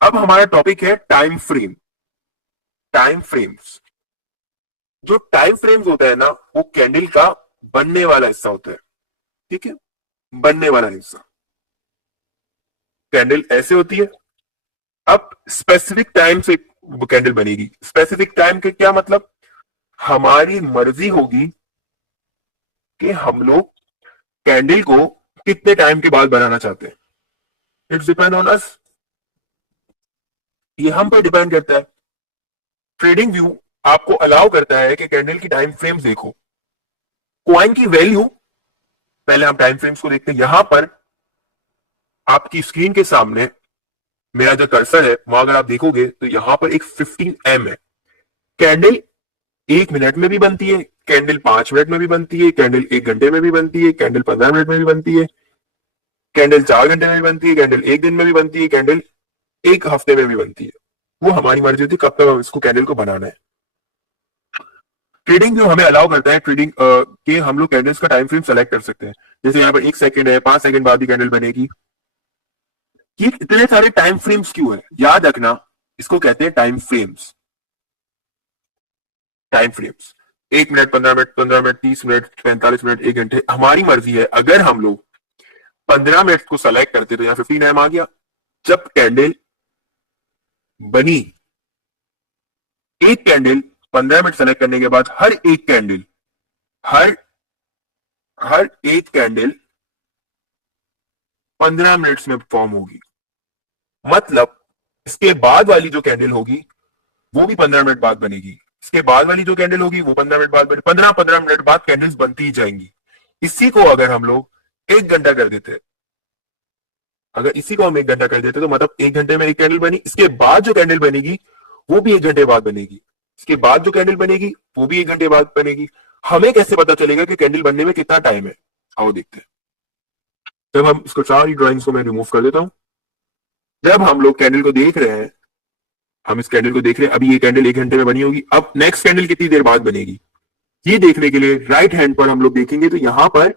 अब हमारा टॉपिक है टाइम फ्रेम। टाइम फ्रेम्स, जो टाइम फ्रेम्स होता है ना, वो कैंडल का बनने वाला हिस्सा होता है। ठीक है, बनने वाला हिस्सा। कैंडल ऐसे होती है। अब स्पेसिफिक टाइम से कैंडल बनेगी। स्पेसिफिक टाइम के क्या मतलब? हमारी मर्जी होगी कि हम लोग कैंडल को कितने टाइम के बाद बनाना चाहते हैं। It's depend on us. ये हम पर डिपेंड करता है। ट्रेडिंग व्यू आपको अलाउ करता है कि कैंडल की टाइम फ्रेम्स देखो। कॉइन की वैल्यू, पहले हम टाइम फ्रेम्स को देखते हैं। यहां पर आपकी स्क्रीन के सामने मेरा जो कर्सर है, वहां अगर आप देखोगे तो यहां पर एक 15 एम है। कैंडल 1 मिनट में भी बनती है, कैंडल 5 मिनट में भी बनती है, कैंडल 1 घंटे में भी बनती है, कैंडल 15 मिनट में भी बनती है, कैंडल 4 घंटे में भी बनती है, कैंडल 1 दिन में भी बनती है, कैंडल 1 हफ्ते में भी बनती है। वो हमारी मर्जी होती है कब तक इसको कैंडल को बनाना है। ट्रेडिंग जो हमें अलाउ करता है, ट्रेडिंग के हम लोग कैंडल्स का टाइम फ्रेम सेलेक्ट कर सकते हैं। जैसे यहाँ पर 1 सेकंड है, 5 सेकंड बाद भी कैंडल बनेगी। ये इतने सारे टाइम फ्रेम्स क्यों है, याद रखना, इसको कहते हैं time frames. Time frames 1 minute, 15 minute, 15 minute, 30 minute, 45 minute, 1 घंटे, हमारी मर्जी है। अगर हम लोग 15 मिनट को सेलेक्ट करते तो यहाँ 15 एम आ गया। जब कैंडल बनी, एक कैंडल 15 मिनट सेलेक्ट करने के बाद हर हर एक कैंडल 15 मिनट्स में फॉर्म होगी। मतलब इसके बाद वाली जो कैंडल होगी वो भी 15 मिनट बाद बनेगी। इसके बाद वाली जो कैंडल होगी वो 15 मिनट बाद बनेगी। 15 15 मिनट बाद कैंडल्स बनती ही जाएंगी। इसी को अगर हम लोग 1 घंटा कर देते हैं, अगर इसी को हम 1 घंटा कर देते तो मतलब 1 घंटे में एक कैंडल बनी। इसके बाद जो कैंडल बनेगी वो भी 1 घंटे बाद बनेगी। इसके बाद जो कैंडल बनेगी वो भी 1 घंटे बाद बनेगी। हमें कैसे पता चलेगा कि कैंडल बनने में कितना टाइम है? आओ देखते हैं। जब हम इसको सारी ड्राइंग्स को मैं रिमूव कर देता हूं। जब हम लोग कैंडल को देख रहे हैं, हम इस कैंडल को देख रहे हैं, अभी ये कैंडल 1 घंटे में बनी होगी। अब नेक्स्ट कैंडल कितनी देर बाद बनेगी, ये देखने के लिए राइट हैंड पर हम लोग देखेंगे तो यहां पर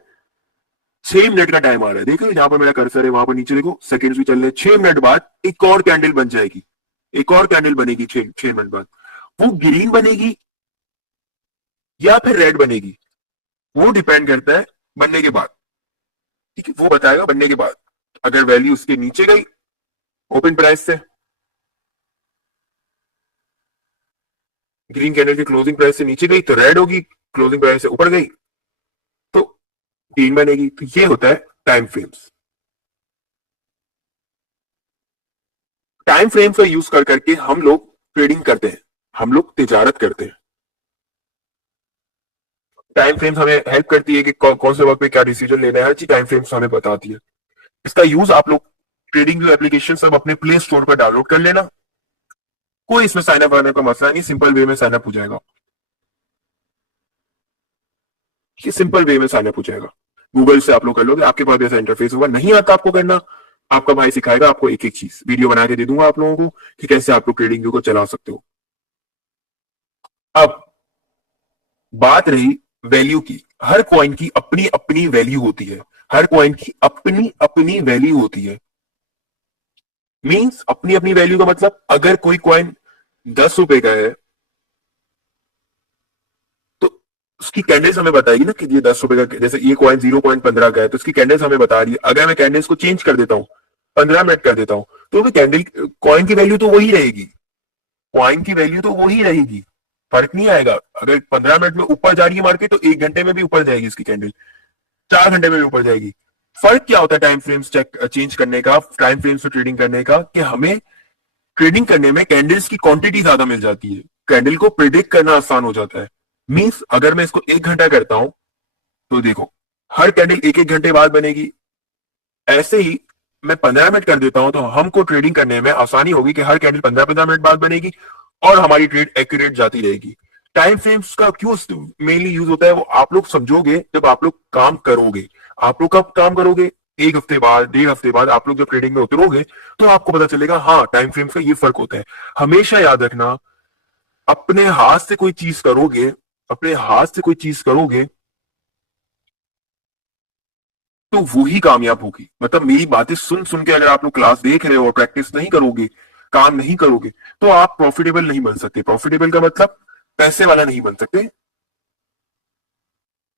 6 मिनट का टाइम आ रहा है। देखो जहां पर मेरा कर्सर है वहां पर नीचे देखो सेकंड्स भी चल रहे हैं। 6 मिनट बाद एक और कैंडल बन जाएगी। एक और कैंडल बनेगी 6 मिनट बाद। वो ग्रीन बनेगी या फिर रेड बनेगी, वो डिपेंड करता है बनने के बाद। ठीक है, वो बताएगा बनने के बाद। अगर वैल्यू उसके नीचे गई ओपन प्राइस से, ग्रीन कैंडल की क्लोजिंग प्राइस से नीचे गई तो रेड होगी, क्लोजिंग प्राइस से ऊपर गई तो ग्रीन बनेगी। तो ये होता है टाइम फ्रेम्स। टाइम फ्रेम्स का यूज कर करके हम लोग ट्रेडिंग करते हैं, हम लोग तिजारत करते हैं। टाइम फ्रेम्स हमें हेल्प करती है कि कौन से वक्त पे क्या डिसीजन लेना है, हर चीज टाइम फ्रेम्स हमें बताती है। इसका यूज आप लोग ट्रेडिंग व्यू एप्लीकेशन सब अपने प्ले स्टोर पर डाउनलोड कर लेना। कोई इसमें साइन अप करने का मसला नहीं, सिंपल वे में साइन अप हो जाएगा। ये सिंपल वे में साइन अप हो जाएगा। गूगल से आप लोग कर लोगे, आपके पास ऐसा इंटरफेस होगा। नहीं आता आपको करना, आपका भाई सिखाएगा आपको। एक एक चीज वीडियो बना के दे दूंगा आप लोगों को कि कैसे आप लोग ट्रेडिंग व्यू को चला सकते हो। अब बात रही वैल्यू की। हर कॉइन की अपनी अपनी वैल्यू होती है। हर कॉइन की अपनी अपनी वैल्यू होती है। मींस अपनी अपनी वैल्यू का मतलब, अगर कोई कॉइन 10 रुपए का है तो उसकी कैंडल्स हमें बताएगी ना कि ये 10 रुपए का। जैसे ये कॉइन 0.15 का है तो उसकी कैंडल्स हमें बता रही है। अगर मैं कैंडल्स को चेंज कर देता हूँ, 15 मिनट कर देता हूँ, तो कैंडल कॉइन की वैल्यू तो वही रहेगी। कॉइन की वैल्यू तो वही रहेगी, फर्क नहीं आएगा। अगर 15 मिनट में ऊपर जा रही है मार्केट तो 1 घंटे में भी ऊपर जाएगी इसकी कैंडल, 4 घंटे में भी ऊपर जाएगी। फर्क क्या होता है टाइम फ्रेम्स चेंज करने का, टाइम फ्रेम्स से ट्रेडिंग करने का, कि हमें ट्रेडिंग करने में कैंडल्स की क्वांटिटी ज्यादा मिल जाती है। कैंडल को प्रिडिक्ट करना आसान हो जाता है। मीन्स अगर मैं इसको 1 घंटा करता हूं तो देखो हर कैंडल एक एक घंटे बाद बनेगी। ऐसे ही मैं 15 मिनट कर देता हूं तो हमको ट्रेडिंग करने में आसानी होगी कि हर कैंडल 15 15 मिनट बाद बनेगी और हमारी ट्रेड एक्यूरेट जाती रहेगी। टाइम फ्रेम्स का क्यों मेनली यूज होता है वो आप लोग समझोगे जब आप लोग काम करोगे। आप लोग कब काम करोगे? 1 हफ्ते बाद, 1.5 हफ्ते बाद आप लोग जब ट्रेडिंग में उतरोगे तो आपको पता चलेगा हाँ टाइम फ्रेम्स का ये फर्क होता है। हमेशा याद रखना, अपने हाथ से कोई चीज करोगे, अपने हाथ से कोई चीज करोगे तो वो ही कामयाब होगी। मतलब मेरी बातें सुन सुन के अगर आप लोग क्लास देख रहे हो और प्रैक्टिस नहीं करोगे काम नहीं करोगे तो आप प्रॉफिटेबल नहीं बन सकते। प्रॉफिटेबल का मतलब पैसे वाला नहीं बन सकते।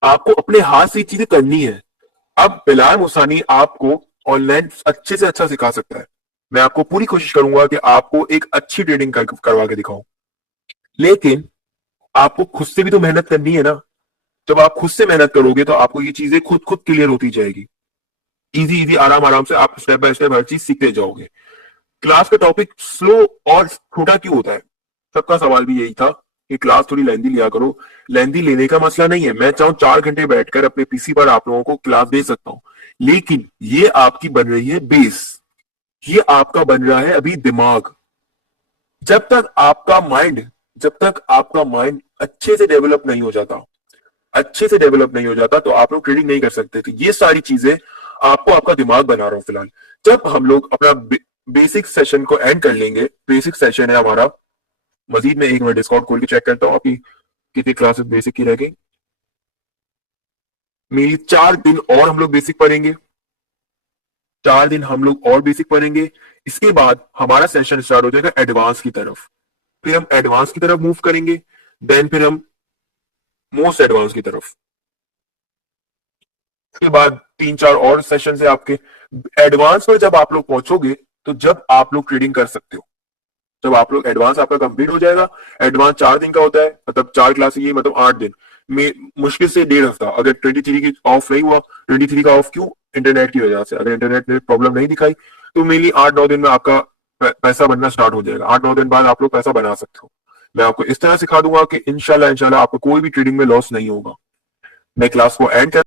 आपको अपने हाथ से चीजें करनी है। अब बिलाल मुसानी आपको ऑनलाइन अच्छे से अच्छा सिखा सकता है। मैं आपको पूरी कोशिश करूंगा कि आपको एक अच्छी ट्रेडिंग करवा के दिखाऊं, लेकिन आपको खुद से भी तो मेहनत करनी है ना। जब आप खुद से मेहनत करोगे तो आपको ये चीजें खुद खुद क्लियर होती जाएगी। इजी इजी आराम आराम से आप स्टेप बाय स्टेप हर चीज सीखते जाओगे। क्लास का टॉपिक स्लो और छोटा क्यों होता है? सबका सवाल भी यही था कि क्लास थोड़ी लेंदी लिया करो। लेंदी लेने का मसला नहीं है, मैं चाहूं 4 घंटे बैठकर अपने पीसी पर आप लोगों को क्लास दे सकता हूं, लेकिन ये आपकी बन रही है बेस, ये आपका बन रहा है अभी दिमाग। जब तक आपका माइंड जब तक आपका माइंड अच्छे से डेवलप नहीं हो जाता, अच्छे से डेवलप नहीं हो जाता तो आप लोग ट्रेडिंग नहीं कर सकते। तो ये सारी चीजें आपको आपका दिमाग बना रहा हूं फिलहाल। जब हम लोग अपना बेसिक सेशन को एंड कर लेंगे, बेसिक सेशन है हमारा, मजीद में एक मिनट डिस्कॉर्ड खोल के चेक करता हूँ आपकी कितनी क्लासेस बेसिक की रह गई। मेरी 4 दिन और हम लोग बेसिक पढ़ेंगे, 4 दिन हम लोग और बेसिक पढ़ेंगे। इसके बाद हमारा सेशन स्टार्ट हो जाएगा एडवांस की तरफ। फिर हम एडवांस की तरफ मूव करेंगे, देन फिर हम मोस्ट एडवांस की तरफ। उसके बाद 3-4 और सेशन है आपके। एडवांस पर जब आप लोग पहुंचोगे तो जब आप लोग ट्रेडिंग कर सकते हो, जब आप लोग एडवांस आपका कंप्लीट हो जाएगा। एडवांस 4 दिन का होता है, मतलब 4 क्लास, ये मतलब 8 दिन में मुश्किल से 1.5 हफ्ता। अगर 23 की ऑफ नहीं हुआ, 23 का ऑफ क्यों? इंटरनेट की वजह से। अगर इंटरनेट ने प्रॉब्लम नहीं दिखाई तो मेनली 8-9 दिन में आपका पैसा बनना स्टार्ट हो जाएगा। 8-9 दिन बाद आप लोग पैसा बना सकते हो। मैं आपको इस तरह सिखा दूंगा कि इंशाल्लाह इंशाल्लाह आपको कोई भी ट्रेडिंग में लॉस नहीं होगा। मैं क्लास को एंड कर